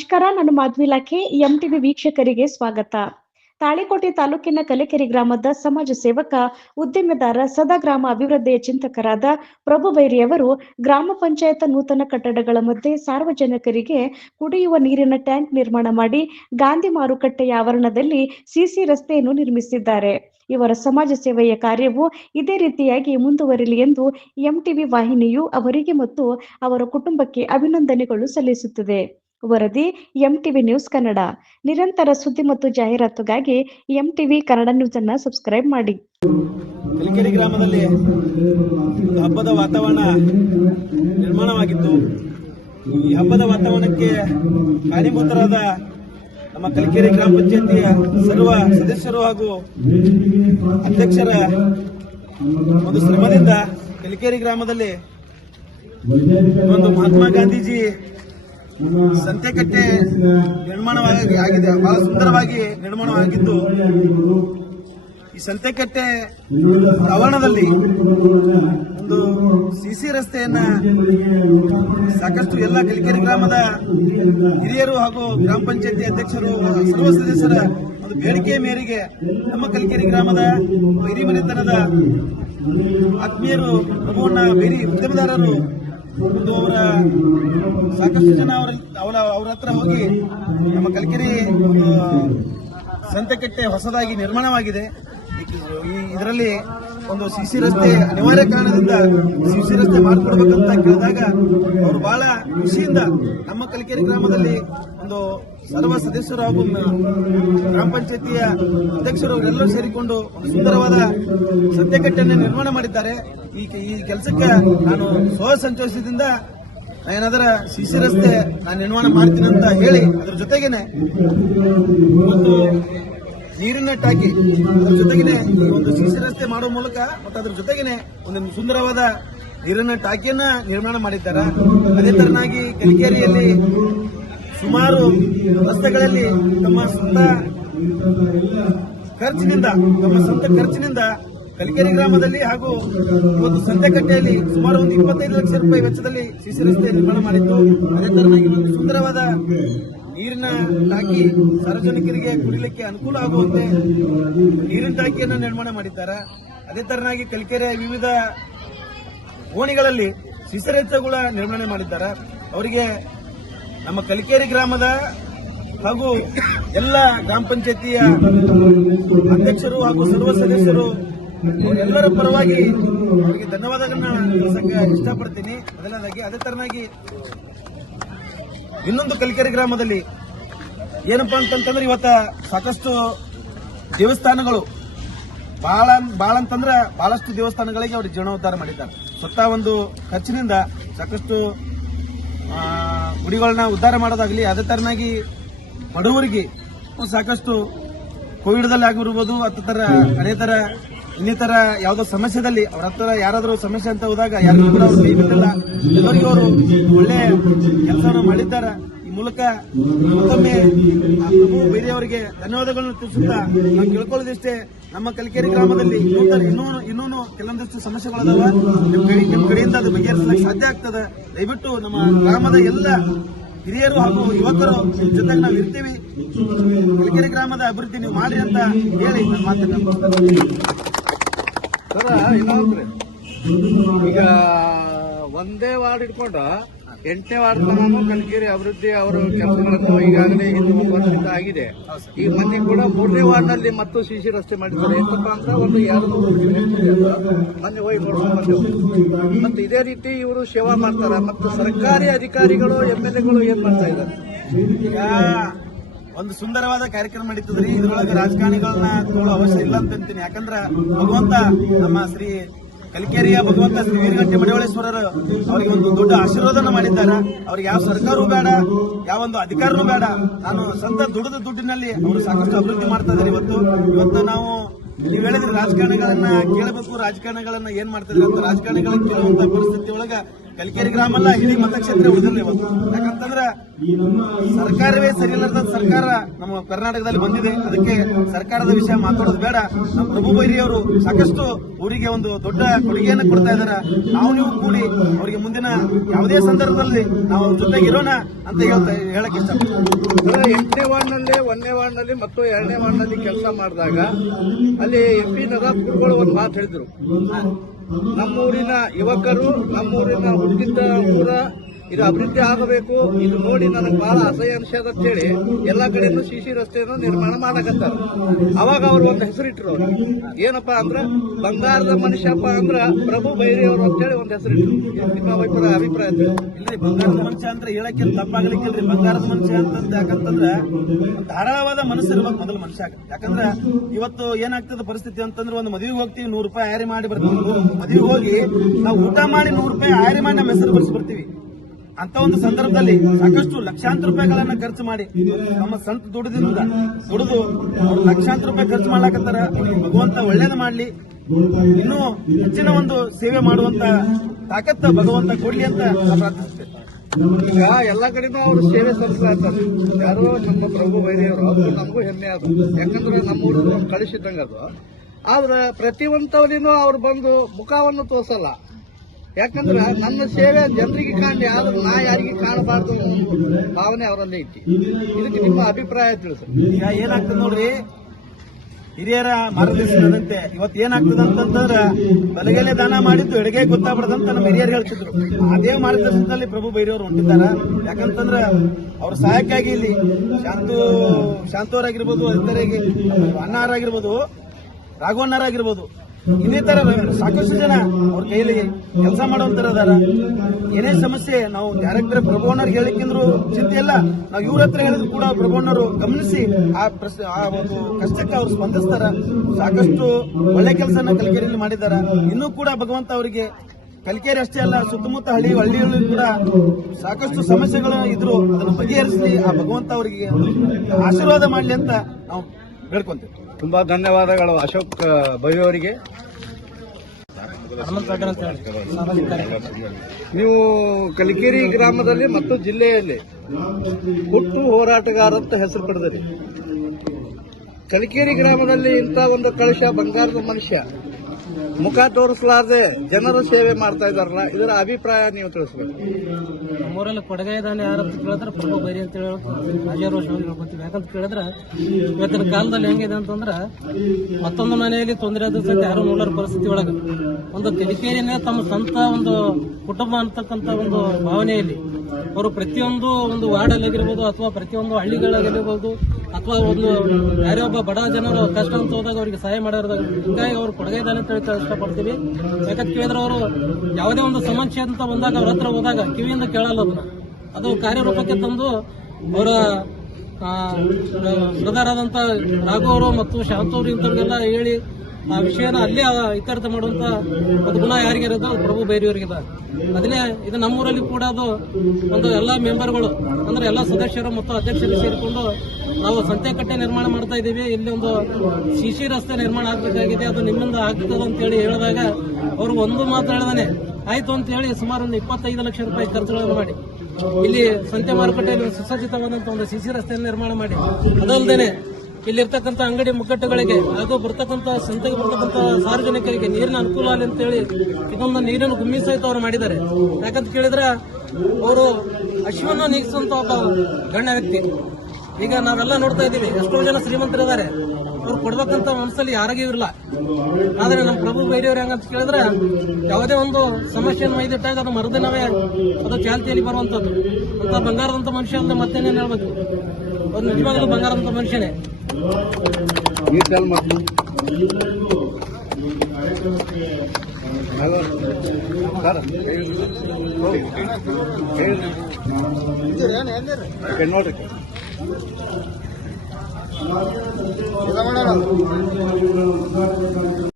ನಮಸ್ಕಾರ. ನಾನು ಮಾಧವಿ ಲಾಖೆ. ಎಂಟಿವಿ ವೀಕ್ಷಕರಿಗೆ ಸ್ವಾಗತ. ತಾಳಿಕೋಟೆ ತಾಲೂಕಿನ ಕಲೆಕೆರೆ ಗ್ರಾಮದ ಸಮಾಜ ಸೇವಕ, ಉದ್ಯಮೆದಾರ, ಸದಾ ಗ್ರಾಮ ಅಭಿವೃದ್ಧಿಯ ಚಿಂತಕರಾದ ಪ್ರಭು ಬೈರಿಯವರು ಗ್ರಾಮ ಪಂಚಾಯತ್ ನೂತನ ಕಟ್ಟಡಗಳ ಮಧ್ಯೆ ಸಾರ್ವಜನಿಕರಿಗೆ ಕುಡಿಯುವ ನೀರಿನ ಟ್ಯಾಂಕ್ ನಿರ್ಮಾಣ ಮಾಡಿ ಗಾಂಧಿ ಮಾರುಕಟ್ಟೆಯ ಆವರಣದಲ್ಲಿ ಸಿಸಿ ರಸ್ತೆಯನ್ನು ನಿರ್ಮಿಸಿದ್ದಾರೆ. ಇವರ ಸಮಾಜ ಸೇವೆಯ ಕಾರ್ಯವು ಇದೇ ರೀತಿಯಾಗಿ ಮುಂದುವರಿಲಿ ಎಂದು ಎಂಟಿವಿ ವಾಹಿನಿಯು ಅವರಿಗೆ ಮತ್ತು ಅವರ ಕುಟುಂಬಕ್ಕೆ ಅಭಿನಂದನೆಗಳು ಸಲ್ಲಿಸುತ್ತದೆ. ವರದಿ ಎಂಟಿವಿ ನ್ಯೂಸ್ ಕನ್ನಡ. ನಿರಂತರ ಸುದ್ದಿ ಮತ್ತು ಜಾಹೀರಾತುಗಾಗಿ ಎಂಟಿವಿ ಕನ್ನಡ ನ್ಯೂಸ್ ಅನ್ನು ಸಬ್ಸ್ಕ್ರೈಬ್ ಮಾಡಿ. ಕಲಿಕೆರೆ ಗ್ರಾಮದಲ್ಲಿ ಹಬ್ಬದ ವಾತಾವರಣ ನಿರ್ಮಾಣವಾಗಿತ್ತು. ಈ ಹಬ್ಬದ ವಾತಾವರಣಕ್ಕೆ ಕಾರಣೀಭೂತರಾದ ನಮ್ಮ ಕಲಿಕೆರೆ ಗ್ರಾಮ ಪಂಚಾಯತಿಯ ಸರ್ವ ಸದಸ್ಯರು ಹಾಗೂ ಅಧ್ಯಕ್ಷರ ಒಂದು ಶ್ರಮದಿಂದ ಕಲಿಕೆರೆ ಗ್ರಾಮದಲ್ಲಿ ಒಂದು ಮಹಾತ್ಮ ಗಾಂಧೀಜಿ ಸಂತೆಕಟ್ಟೆ ನಿರ್ಮಾಣವಾಗಿದೆ. ಬಹಳ ಸುಂದರವಾಗಿ ನಿರ್ಮಾಣವಾಗಿದ್ದು, ಈ ಸಂತೆಕಟ್ಟೆ ಆವರಣದಲ್ಲಿ ಒಂದು ಸಿಸಿ ರಸ್ತೆಯನ್ನ ಸಾಕಷ್ಟು ಎಲ್ಲ ಕಲಿಕೆರೆ ಗ್ರಾಮದ ಹಿರಿಯರು ಹಾಗೂ ಗ್ರಾಮ ಪಂಚಾಯತಿ ಅಧ್ಯಕ್ಷರು ಸರ್ವ ಸದಸ್ಯರ ಒಂದು ಬೇಡಿಕೆಯ ಮೇರೆಗೆ ನಮ್ಮ ಕಲಿಕೆರೆ ಗ್ರಾಮದ ಬೈರಿ ಮನೆತನದ ಆತ್ಮೀಯರು ಪ್ರಭುವಣ್ಣ ಬೈರಿ ಉದ್ಯಮದಾರರು ಒಂದು ಅವರ ಸಾಕಷ್ಟು ಜನ ಅವರ ಹತ್ರ ಹೋಗಿ ನಮ್ಮ ಕಲಿಕೆರೆ ಸಂತೆಕಟ್ಟೆ ಹೊಸದಾಗಿ ನಿರ್ಮಾಣವಾಗಿದೆ. ಇದರಲ್ಲಿ ಒಂದು ಸಿಸಿ ರಸ್ತೆ ಅನಿವಾರ್ಯ ಕಾರಣದಿಂದ ಸಿಸಿ ರಸ್ತೆ ಮಾಡಿಕೊಡ್ಬೇಕಂತ ಕೇಳಿದಾಗ ಅವರು ಬಹಳ ಖುಷಿಯಿಂದ ನಮ್ಮ ಕಲಿಕೆರೆ ಗ್ರಾಮದಲ್ಲಿ ಒಂದು ಸರ್ವ ಸದಸ್ಯರು ಹಾಗೂ ಗ್ರಾಮ ಪಂಚಾಯತಿಯ ಅಧ್ಯಕ್ಷರು ಎಲ್ಲರೂ ಸೇರಿಕೊಂಡು ಒಂದು ಸುಂದರವಾದ ಸಂತೆಕಟ್ಟೆಯನ್ನು ನಿರ್ಮಾಣ ಮಾಡಿದ್ದಾರೆ. ಈ ಕೆಲಸಕ್ಕೆ ನಾನು ಸ್ವಹ ಸಂತೋಷದಿಂದ ಏನಾದರ ಸಿಸಿ ರಸ್ತೆ ನಾನು ನಿರ್ಮಾಣ ಮಾಡ್ತೀನಿ ಅಂತ ಹೇಳಿ ಅದ್ರ ಜೊತೆಗೇನೆ ಒಂದು ನೀರಿನ ಟಾಕಿ ಅದ್ರ ಜೊತೆಗೇನೆ ಒಂದು ಸಿಸಿ ರಸ್ತೆ ಮಾಡುವ ಮೂಲಕ ಮತ್ತು ಅದ್ರ ಜೊತೆಗೇನೆ ಒಂದು ಸುಂದರವಾದ ನೀರಿನ ಟಾಕಿಯನ್ನ ನಿರ್ಮಾಣ ಮಾಡಿದ್ದಾರೆ. ಅದೇ ತರನಾಗಿ ಕಲಿಕೆರೆಯಲ್ಲಿ ಸುಮಾರು ರಸ್ತೆಗಳಲ್ಲಿ ತಮ್ಮ ಸ್ವಂತ ಖರ್ಚಿನಿಂದ ಕಲಿಕೆರೆ ಗ್ರಾಮದಲ್ಲಿ ಹಾಗೂ ಒಂದು ಸಂತೆಕಟ್ಟೆಯಲ್ಲಿ ಸುಮಾರು ಒಂದು 25 ಲಕ್ಷ ರೂಪಾಯಿ ವೆಚ್ಚದಲ್ಲಿ ಸಿಸಿ ರಸ್ತೆ ನಿರ್ಮಾಣ ಮಾಡಿದ್ದು. ಅದೇ ತರನಾಗಿ ಒಂದು ಸುಂದರವಾದ ನೀರಿನ ಟಾಕಿ ಸಾರ್ವಜನಿಕರಿಗೆ ಕುಡಿಯಲಿಕ್ಕೆ ಅನುಕೂಲ ಆಗುವಂತೆ ನೀರಿನ ಟಾಕಿಯನ್ನು ನಿರ್ಮಾಣ ಮಾಡಿದ್ದಾರೆ. ಅದೇ ತರನಾಗಿ ಕಲಿಕೆರೆಯ ವಿವಿಧ ಓಣಿಗಳಲ್ಲಿ ಸಿಸಿ ರಸ್ತೆಗಳ ನಿರ್ಮಾಣ ಮಾಡಿದ್ದಾರೆ. ಅವರಿಗೆ ನಮ್ಮ ಕಲಿಕೆರೆ ಗ್ರಾಮದ ಹಾಗೂ ಎಲ್ಲ ಗ್ರಾಮ ಪಂಚಾಯತಿಯ ಅಧ್ಯಕ್ಷರು ಹಾಗೂ ಸರ್ವ ಸದಸ್ಯರು ಎಲ್ಲರ ಪರವಾಗಿ ಅವರಿಗೆ ಧನ್ಯವಾದಗಳನ್ನ ತಿಳಿಸಕ್ಕೆ ಇಷ್ಟಪಡ್ತೀನಿ. ಮೊದಲನೇದಾಗಿ ಅದೇ ತರನಾಗಿ ಇನ್ನೊಂದು ಕಲಿಕೆರೆ ಗ್ರಾಮದಲ್ಲಿ ಏನಪ್ಪಾ ಅಂತಂದ್ರೆ ಇವತ್ತ ಸಾಕಷ್ಟು ದೇವಸ್ಥಾನಗಳು ಬಹಳ ಅಂತಂದ್ರೆ ಬಹಳಷ್ಟು ದೇವಸ್ಥಾನಗಳಿಗೆ ಅವರು ಜೀರ್ಣೋದ್ಧಾರ ಮಾಡಿದ್ದಾರೆ. ಸ್ವತಃ ಒಂದು ಖರ್ಚಿನಿಂದ ಸಾಕಷ್ಟು ಗುಡಿಗಳನ್ನ ಉದ್ಧಾರ ಮಾಡೋದಾಗ್ಲಿ, ಅದೇ ತರನಾಗಿ ಬಡವರಿಗೆ ಸಾಕಷ್ಟು ಕೋವಿಡ್ದಲ್ಲಿ ಆಗಿರ್ಬೋದು ಅದೇ ತರ ಇನ್ನಿತರ ಯಾವುದೋ ಸಮಸ್ಯೆದಲ್ಲಿ ಅವ್ರ ಹತ್ರ ಯಾರಾದರೂ ಸಮಸ್ಯೆ ಅಂತ ಹೋದಾಗ ಯಾರಿಗೂ ಕೂಡ ಅವರು ಕೈ ಬಿಟ್ಟಿಲ್ಲ. ಎಲ್ಲರಿಗೂ ಅವರು ಒಳ್ಳೆ ಕೆಲಸವನ್ನು ಮಾಡಿದ್ದಾರೆ. ಈ ಮೂಲಕ ಮತ್ತೊಮ್ಮೆ ಪ್ರಭು ಬೈರಿಯವರಿಗೆ ಧನ್ಯವಾದಗಳನ್ನು ತಿಳಿಸುತ್ತಾ ನಾವು ಕೇಳ್ಕೊಳ್ಳೋದಿಷ್ಟೇ, ನಮ್ಮ ಕಲಿಕೆರೆ ಗ್ರಾಮದಲ್ಲಿ ಇನ್ನೂ ಕೆಲವೊಂದಿಷ್ಟು ಸಮಸ್ಯೆಗಳದಾವ. ನಿಮ್ಮ ಕಡೆಯಿಂದ ಅದು ಬಗೆಹರಿಸಲಿಕ್ಕೆ ಸಾಧ್ಯ ಆಗ್ತದೆ. ದಯವಿಟ್ಟು ನಮ್ಮ ಗ್ರಾಮದ ಎಲ್ಲ ಹಿರಿಯರು ಹಾಗೂ ಯುವಕರು ಜೊತೆಗೆ ನಾವು ಇರ್ತೀವಿ. ಕಲಿಕೆರೆ ಗ್ರಾಮದ ಅಭಿವೃದ್ಧಿ ನೀವು ಮಾಡಿ ಅಂತ ಹೇಳಿ ನನ್ನ ಮಾತನ್ನು ಸರ ಇನ್ನೊಂದ್ರಿ, ಈಗ ಒಂದೇ ವಾರ್ಡ್ ಇಟ್ಕೊಂಡ 8ನೇ ವಾರ್ಡ್ ಕಲಿಕೆರೆ ಅಭಿವೃದ್ಧಿ ಅವರ ಕೆಲಸಗಳನ್ನು ಈಗಾಗಲೇ ಹಿಂದೆ ವರ್ಷದಿಂದ ಆಗಿದೆ. ಈ ಮಂದಿ ಕೂಡ 3ನೇ ವಾರ್ಡ್ನಲ್ಲಿ ಮತ್ತು ಸಿಸಿ ರಸ್ತೆ ಮಾಡಿದ್ದಾರೆ. ಎಂತಪ್ಪ ಅಂದ್ರೆ ಒಂದು 200 ಮೊನ್ನೆ ಹೋಗಿ ನೋಡ್ಕೊಂಡು ಮತ್ತೆ ಇದೇ ರೀತಿ ಇವರು ಸೇವಾ ಮಾಡ್ತಾರ. ಮತ್ತು ಸರ್ಕಾರಿ ಅಧಿಕಾರಿಗಳು MLAಗಳು ಏನ್ ಮಾಡ್ತಾ ಇದ್ದಾರೆ? ಈಗ ಒಂದು ಸುಂದರವಾದ ಕಾರ್ಯಕ್ರಮ ನಡೀತದ್ರಿ. ಇದ್ರೊಳಗೆ ರಾಜಕಾರಣಿಗಳನ್ನ ತಗೊಳ್ಳೋ ಅವಶ್ಯ ಇಲ್ಲ ಅಂತ ಅಂತೀನಿ. ಯಾಕಂದ್ರ ಭಗವಂತ ನಮ್ಮ ಶ್ರೀ ಕಲಿಕೆರೆಯ ಭಗವಂತ ಶ್ರೀ ವೀರಗಂಟೆ ಮಡಿವಾಳೇಶ್ವರರು ಅವರಿಗೆ ಒಂದು ದೊಡ್ಡ ಆಶೀರ್ವಾದನ ಮಾಡಿದ್ದಾರೆ. ಅವ್ರಿಗೆ ಯಾವ ಸರ್ಕಾರವೂ ಬೇಡ, ಯಾವೊಂದು ಅಧಿಕಾರನೂ ಬೇಡ. ನಾನು ಸ್ವಂತ ದುಡ್ಡಿನಲ್ಲಿ ಅವರು ಸಾಕಷ್ಟು ಅಭಿವೃದ್ಧಿ ಮಾಡ್ತಾ ಇದ್ದಾರೆ. ಇವತ್ತು ನಾವು ನೀವು ಹೇಳಿದ್ರೆ ರಾಜಕಾರಣಿಗಳನ್ನ ಕೇಳಬೇಕು, ರಾಜಕಾರಣಿಗಳನ್ನ ಏನ್ ಮಾಡ್ತಾ ಇದ್ದಾರೆ ಅಂತ. ರಾಜಕಾರಣಿಗಳನ್ನ ಕೇಳುವಂತ ಪರಿಸ್ಥಿತಿ ಒಳಗ ಕಲಿಕೇರಿ ಗ್ರಾಮ ಅಲ್ಲ ಇಡೀ ಮತಕ್ಷೇತ್ರ ಉಳಿದಿಲ್ಲ ಇವತ್ತು. ಯಾಕಂತಂದ್ರೆ ಸರ್ಕಾರವೇ ಸರಿ ಇಲ್ಲದ ಸರ್ಕಾರ ನಮ್ಮ ಕರ್ನಾಟಕದಲ್ಲಿ ಬಂದಿದೆ. ಅದಕ್ಕೆ ಸರ್ಕಾರದ ವಿಷಯ ಮಾತಾಡೋದು ಬೇಡ. ನಮ್ಮ ಪ್ರಭು ಬೈರಿ ಅವರು ಸಾಕಷ್ಟು ಊರಿಗೆ ಒಂದು ದೊಡ್ಡ ಕೊಡುಗೆಯನ್ನು ಕೊಡ್ತಾ ಇದ್ದಾರೆ. ನೀವು ಕೂಡಿ ಅವರಿಗೆ ಮುಂದಿನ ಯಾವುದೇ ಸಂದರ್ಭದಲ್ಲಿ ನಾವು ಅವ್ರ ಜೊತೆಗೆ ಇರೋಣ ಅಂತ ಹೇಳಕ್ ಇಷ್ಟಪಡ್ತೀನಿ. 8ನೇ ವಾರ್ಡ್ನಲ್ಲಿ 1ನೇ ವಾರ್ಡ್ನಲ್ಲಿ ಮತ್ತು 2ನೇ ವಾರ್ಡ್ನಲ್ಲಿ ಕೆಲಸ ಮಾಡಿದಾಗ ಅಲ್ಲಿ MP ನದಾಪುರಗಳು ಒಂದು ಮಾತು ಹೇಳಿದ್ರು, ನಮ್ಮೂರಿನ ಯುವಕರು ನಮ್ಮೂರಿನ ಹುಟ್ಟಿದ್ದ ಊರ ಇದು ಅಭಿವೃದ್ಧಿ ಆಗಬೇಕು, ಇದು ನೋಡಿ ನನಗೆ ಬಹಳ ಅಸಹ್ಯ ಅನಿಸ್ಯದ ಅಂತೇಳಿ ಎಲ್ಲಾ ಕಡೆನೂ ಸಿಸಿ ರಸ್ತೆಯನ್ನು ನಿರ್ಮಾಣ ಮಾಡಕತ್ತಾರ. ಅವಾಗ ಅವ್ರು ಒಂದು ಹೆಸರಿಟ್ರು, ಏನಪ್ಪಾ ಅಂದ್ರ ಬಂಗಾರದ ಮನುಷ್ಯಪ್ಪ ಅಂದ್ರ ಪ್ರಭು ಬೈರಿ ಅವರು ಅಂತೇಳಿ ಒಂದು ಹೆಸರಿಟ್ರು. ನಿಮ್ಮ ಅಭಿಪ್ರಾಯ ಇಲ್ರಿ, ಬಂಗಾರದ ಮನುಷ್ಯ ಅಂದ್ರೆ ಹೇಳಕ್ಕೆ ತಪ್ಪಾಗಲಿಕ್ಕಿಲ್ರಿ. ಬಂಗಾರದ ಮನುಷ್ಯ ಅಂತಂದ್ರೆ ಯಾಕಂತಂದ್ರೆ ಧಾರಾಳವಾದ ಮನಸ್ಸು ಇರ್ಬೇಕು ಮೊದಲು ಮನುಷ್ಯ. ಯಾಕಂದ್ರೆ ಇವತ್ತು ಏನಾಗ್ತದೆ ಪರಿಸ್ಥಿತಿ ಅಂತಂದ್ರೆ ಒಂದು ಮದುವೆಗೆ ಹೋಗ್ತೀವಿ, 100 ರೂಪಾಯಿ ಆಯ್ರಿ ಮಾಡಿ ಬರ್ತೀವಿ. ಮದುವೆಗೆ ಹೋಗಿ ನಾವು ಊಟ ಮಾಡಿ 100 ರೂಪಾಯಿ ಆಯ್ರಿ ಮಾಡಿ ನಮ್ಮ ಹೆಸರು ಬರ್ಸಿ ಬರ್ತೀವಿ. ಅಂತ ಒಂದು ಸಂದರ್ಭದಲ್ಲಿ ಸಾಕಷ್ಟು ಲಕ್ಷಾಂತರ ರೂಪಾಯಿಗಳನ್ನ ಖರ್ಚು ಮಾಡಿ ನಮ್ಮ ಸ್ವಂತ ದುಡಿದು ಅವರು ಲಕ್ಷಾಂತರ ರೂಪಾಯಿ ಖರ್ಚು ಮಾಡ್ಲಾಕತ್ತಾರ. ಭಗವಂತ ಒಳ್ಳೇದು ಮಾಡ್ಲಿ, ಇನ್ನೂ ಹೆಚ್ಚಿನ ಒಂದು ಸೇವೆ ಮಾಡುವಂತ ತಾಕತ್ತ ಭಗವಂತ ಕೊಡ್ಲಿ ಅಂತ ಪ್ರಾರ್ಥಿಸ್ತೇನೆ. ಈಗ ಎಲ್ಲಾ ಕಡೆನೂ ಅವರು ಸೇವೆ ಸಲ್ಲಿಸ್ಲಾಗ್ತಾರೆ. ಯಾರೋ ನಮ್ಮ ಪ್ರಭು ಬೈರಿಯವರು ಅದು ನಮಗೂ ಹೆಮ್ಮೆ ಅದು. ಯಾಕಂದ್ರೆ ನಮ್ಮೂರು ಕಳಿಸಿದ್ದಂಗ ಅದು. ಆದ್ರೆ ಪ್ರತಿಯೊಂದವರಿನೂ ಅವ್ರು ಬಂದು ಮುಖವನ್ನು ತೋರ್ಸಲ್ಲ. ಯಾಕಂದ್ರೆ ನನ್ನ ಸೇವೆ ಜನರಿಗೆ ಕಾಣಲಿ, ಆದ್ರೆ ನಾ ಯಾರಿಗೆ ಕಾಣಬಾರ್ದು ಒಂದು ಭಾವನೆ ಅವರಲ್ಲಿ ಐತಿ. ಇದಕ್ಕೆ ನಿಮ್ಮ ಅಭಿಪ್ರಾಯ ತಿಳಿಸಿ. ಈಗ ಏನಾಗ್ತದೆ ನೋಡ್ರಿ, ಹಿರಿಯರ ಮಾರ್ಗದರ್ಶನದಂತೆ ಇವತ್ತು ಏನಾಗ್ತದೆ ಅಂತಂದ್ರೆ ಬಲಗೆಲೆ ದಾನ ಮಾಡಿದ್ದು ಎಡಗೆ ಗೊತ್ತಾಗ್ಬಾರ್ದಂತ ನಮ್ಮ ಹಿರಿಯರು ಹೇಳ್ತಿದ್ರು. ಅದೇ ಮಾರ್ಗದರ್ಶನದಲ್ಲಿ ಪ್ರಭು ಬೈರಿಯವರು ಹೊಂಟಿದ್ದಾರ. ಯಾಕಂತಂದ್ರೆ ಅವ್ರ ಸಹಾಯಕ್ಕಾಗಿ ಇಲ್ಲಿ ಶಾಂತವರಾಗಿರ್ಬೋದು, ಇತರಿಗೆ ಅಣ್ಣಾರಾಗಿರ್ಬೋದು, ರಾಘವಣ್ಣರಾಗಿರ್ಬೋದು, ಇದೇ ತರ ಸಾಕಷ್ಟು ಜನ ಅವ್ರ ಕೈಯಲ್ಲಿ ಕೆಲಸ ಮಾಡುವಂತರ ಅದಾರ. ಏನೇ ಸಮಸ್ಯೆ ನಾವು ಡೈರೆಕ್ಟರ್ ಪ್ರಭುವಣ್ಣವ್ರಿಗೆ ಹೇಳಿಕೆಂದ್ರು ಚಿಂತೆ ಇಲ್ಲ, ನಾವು ಇವ್ರ ಹತ್ರ ಹೇಳಿದ್ರು ಕೂಡ ಪ್ರಭುವಣ್ಣವರು ಗಮನಿಸಿ ಆ ಒಂದು ಕಷ್ಟಕ್ಕೆ ಅವ್ರು ಸ್ಪಂದಿಸ್ತಾರ. ಸಾಕಷ್ಟು ಒಳ್ಳೆ ಕೆಲಸನ ಕಲಿಕೇರಿಯಲ್ಲಿ ಮಾಡಿದಾರ. ಇನ್ನೂ ಕೂಡ ಭಗವಂತ ಅವರಿಗೆ ಕಲಿಕೇರಿ ಅಷ್ಟೇ ಅಲ್ಲ, ಸುತ್ತಮುತ್ತ ಹಳ್ಳಿಗಳು ಕೂಡ ಸಾಕಷ್ಟು ಸಮಸ್ಯೆಗಳು ಇದ್ರು, ಅದನ್ನು ಬಗೆಹರಿಸಿ ಆ ಭಗವಂತ ಅವರಿಗೆ ಆಶೀರ್ವಾದ ಮಾಡಲಿ ಅಂತ ನಾವು ಬೇಡ್ಕೊಂತೀವಿ. ತುಂಬಾ ಧನ್ಯವಾದಗಳು ಅಶೋಕ್ ಬೈರಿ ಅವರಿಗೆ. ನೀವು ಕಲಿಕೇರಿ ಗ್ರಾಮದಲ್ಲಿ ಮತ್ತು ಜಿಲ್ಲೆಯಲ್ಲಿ ಹುಟ್ಟು ಹೋರಾಟಗಾರ ಅಂತ ಹೆಸರು ಪಡೆದಿರಿ. ಕಲಿಕೇರಿ ಗ್ರಾಮದಲ್ಲಿ ಇಂಥ ಒಂದು ಕಳಶ ಬಂಗಾರದ ಮನುಷ್ಯ ಮುಖ ತೋರಿಸಲಾರದೆ ಜನರ ಸೇವೆ ಮಾಡ್ತಾ ಇದಾರಲ್ಲ, ಇದರ ಅಭಿಪ್ರಾಯ ನೀವು ತಿಳಿಸ್ಬೇಕು. ನಮ್ಮೂರಲ್ಲಿ ಕೊಡುಗೆ ದಾನ ಯಾರಂತ ಕೇಳಿದ್ರೆ ಪ್ರಭು ಬೈರಿ ಅಂತ ಹೇಳಿ ರಾಜಾರೋಷವಾಗಿ ಹೇಳ್ಕೊತೀವಿ. ಯಾಕಂತ ಕೇಳಿದ್ರೆ ಇವತ್ತಿನ ಕಾಲದಲ್ಲಿ ಹೆಂಗಿದೆ ಅಂತಂದ್ರೆ ಮತ್ತೊಂದು ಮನೆಯಲ್ಲಿ ತೊಂದರೆ ಆದ ಸಹಿತ ಯಾರು ನೋಡೋರ ಪರಿಸ್ಥಿತಿ ಒಳಗೆ ಒಂದು ಕಲಿಕೇರಿನೇ ತಮ್ಮ ಸ್ವಂತ ಒಂದು ಕುಟುಂಬ ಅಂತಕ್ಕಂಥ ಒಂದು ಭಾವನೆಯಲ್ಲಿ ಅವರು ಪ್ರತಿಯೊಂದು ಒಂದು ವಾರ್ಡಲ್ಲಿ ಆಗಿರ್ಬೋದು ಅಥವಾ ಪ್ರತಿಯೊಂದು ಹಳ್ಳಿಗಳಾಗಿರ್ಬೋದು ಅಥವಾ ಒಂದು ಯಾರೇ ಒಬ್ಬ ಬಡ ಜನರು ಕಷ್ಟ ಅಂತ ಹೋದಾಗ ಅವರಿಗೆ ಸಹಾಯ ಮಾಡೋದಾಗ ಹಿಂಗಾಗಿ ಅವರು ಕೊಡುಗೆ ದಾನ ಅಂತ ಹೇಳಿ ಇಷ್ಟಪಡ್ತೀವಿ. ಯಾಕಂತ ಕೇಳಿದ್ರೆ ಅವರು ಯಾವುದೇ ಒಂದು ಸಮಸ್ಯೆ ಅಂತ ಬಂದಾಗ ಅವ್ರ ಹತ್ರ ಹೋದಾಗ ಕಿವಿಯಿಂದ ಕೇಳಲ್ಲ, ಅದು ಕಾರ್ಯರೂಪಕ್ಕೆ ತಂದು ಅವರ ಬ್ರದರ್ ಆದಂತ ರಾಘು ಅವರು ಮತ್ತು ಶಾಂತವ್ರು ಇಂಥವ್ರಿಗೆಲ್ಲ ಹೇಳಿ ಆ ವಿಷಯನ ಅಲ್ಲೇ ಇತ್ಯರ್ಥ ಮಾಡುವಂತ ಒಂದು ಗುಣ ಯಾರಿಗೆ ಇರೋದು ಅದು ಪ್ರಭು ಬೈರಿಯವರಿಗಿದೆ. ಅದನ್ನೇ ಇದು ನಮ್ಮೂರಲ್ಲಿ ಕೂಡ ಅದು ಒಂದು ಎಲ್ಲಾ ಮೆಂಬರ್ಗಳು ಅಂದ್ರೆ ಎಲ್ಲಾ ಸದಸ್ಯರು ಮತ್ತು ಅಧ್ಯಕ್ಷರು ಸೇರಿಕೊಂಡು ನಾವು ಸಂತೆಕಟ್ಟೆ ನಿರ್ಮಾಣ ಮಾಡ್ತಾ ಇದ್ದೀವಿ. ಇಲ್ಲಿ ಒಂದು ಸಿಸಿ ರಸ್ತೆ ನಿರ್ಮಾಣ ಆಗಬೇಕಾಗಿದೆ, ಅದು ನಿಮ್ಮಿಂದ ಆಗ್ತದೆ ಅಂತ ಹೇಳಿ ಹೇಳಿದಾಗ ಅವರು ಒಂದು ಮಾತು ಹೇಳ್ದಾನೆ ಆಯ್ತು ಅಂತ ಹೇಳಿ ಸುಮಾರು ಒಂದು 25 ಲಕ್ಷ ರೂಪಾಯಿ ಖರ್ಚುಗಳನ್ನು ಮಾಡಿ ಇಲ್ಲಿ ಸಂತೆ ಮಾರುಕಟ್ಟೆಯಲ್ಲಿ ಸುಸಜ್ಜಿತವಾದಂತ ಒಂದು ಸಿಸಿ ರಸ್ತೆಯನ್ನು ನಿರ್ಮಾಣ ಮಾಡಿ, ಅದಲ್ಲದೆ ಇಲ್ಲಿರ್ತಕ್ಕಂಥ ಅಂಗಡಿ ಮುಗ್ಗಟ್ಟುಗಳಿಗೆ ಹಾಗೂ ಬರ್ತಕ್ಕಂಥ ಸಂತೆಗೆ ಬರ್ತಕ್ಕಂಥ ಸಾರ್ವಜನಿಕರಿಗೆ ನೀರಿನ ಅನುಕೂಲ ಆಗಲಿ ಅಂತ ಹೇಳಿ ಇದೊಂದು ನೀರಿನ ಗುಮ್ಮಿ ಸಹಿತ ಅವರು ಮಾಡಿದ್ದಾರೆ. ಯಾಕಂತ ಕೇಳಿದ್ರೆ ಅವರು ಅಶ್ವವನ್ನು ನೀಗಿಸುವಂತ ಒಬ್ಬ ಗಣ್ಯ ವ್ಯಕ್ತಿ. ಈಗ ನಾವೆಲ್ಲ ನೋಡ್ತಾ ಇದ್ದೀವಿ, ಎಷ್ಟೋ ಜನ ಶ್ರೀಮಂತರಿದ್ದಾರೆ, ಅವ್ರು ಕೊಡ್ಬೇಕಂತ ಮನಸ್ಸಲ್ಲಿ ಯಾರಿಗೂ ಇರಲ್ಲ. ಆದ್ರೆ ನಮ್ಮ ಪ್ರಭು ಬೈರಿಯವ್ರು ಹೆಂಗಂತ ಕೇಳಿದ್ರೆ ಯಾವುದೇ ಒಂದು ಸಮಸ್ಯೆಯನ್ನು ಒಯ್ದಿಟ್ಟಾಗ ಅದು ಮರುದಿನವೇ ಅದು ಚಾಲ್ತಿಯಲ್ಲಿ ಬರುವಂತದ್ದು. ಅಂತ ಬಂಗಾರದಂತ ಮನುಷ್ಯ ಅಂತ ಮತ್ತೇನೇನು ಹೇಳ್ಬೇಕು, ಒಂದು ನಿಜವಾಗಲೂ ಬಂಗಾರದಂತ ಮನುಷ್ಯನೇ. ನೋಡ್ರಿ